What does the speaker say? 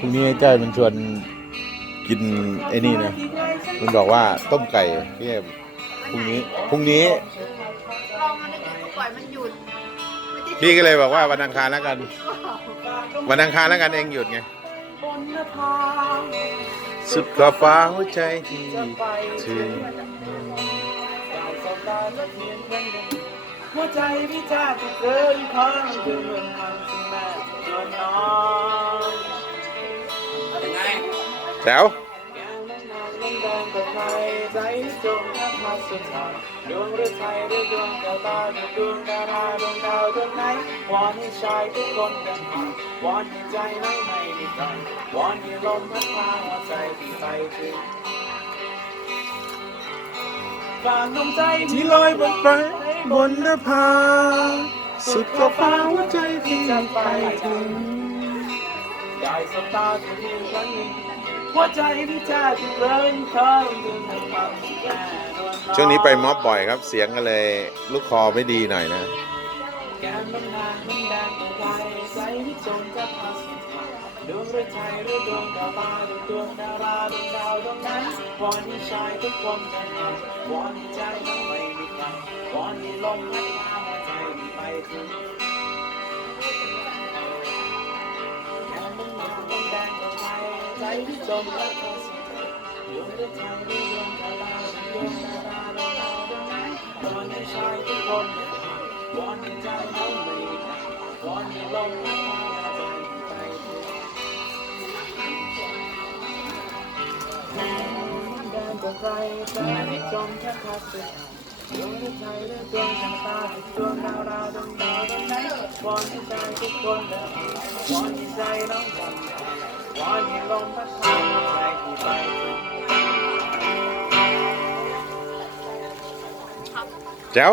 พรุ่งนี้ไอ้จ้อยมันชวนกินไอ้นี่นะ มันบอกว่าต้มไก่พี่เอ็มพรุ่งนี้พรุ่งนี้ ลองมันได้ก็ปล่อยมันหยุดมันจะพี่ก็เลยบอกว่าวันอังคารแล้วกัน วันอังคารแล้วกันเองหยุดไงสุดขอบฟ้าหัวใจที่ถึงหัวใจพี่แทบจะเกินพังเดือนมันถึงแม่จนน้องแจ๋วแก้มน้ำน้ำแดงกับใครใจจมแทบมาสุดท้ายดวงหรือไทยหรือดวงแก้วตาดวงดาราดวงดาวดวงไหนวอนให้ชายทุกคนเดินผ่านวอ นให้ใจนั้นไม่มีใครวอนให้ลมพัดพาหัวใจพี่ไปถึงฝากดวงใจที่ลอยบนฟ้าบนนภาสุดขอบฟ้าหัวใจที่จะไปถึงได้สตาที่มีครั้งหนึ่ง หัวใจที่แท้ที่เริ่มข้างดึงมันมาแก่นวลช่วงนี้ไปม็อบบ่อยครับ เสียงก็เลยลูกคอไม่ดีหน่อยนะแก้มน้ำนางน้ำแดงของใครใจที่จมกับพาสุดท้ายดวงหรือไทยหรือดวงดาวตาดวงดวงดาราดวงดาวดวงนั้นวอนให้ชายทุกคนกันมาวอนให้ใจนั้นไม่มีใครวอนให้ลมพัดพาหัวใจที่ไปถึง จที่จมกับพาสุดท้ายดวงหรือไทยหรือดวงดาราดวงดวงดาราดวงดาวดวงนั้นวอนให้ชายทุกคนวอนให้ใจนั้นไม่มีใครวอนให้ลมพัดพาหัวใจไปถึงแดนกับใครใจที่จมแค่พัดสุดวงหรือไทยหรือดวงชะตาดวงดาวดาวดวงดาวดวงไหนวอนให้ใจทุกคนเดินวอนให้ใจน้องจำ ว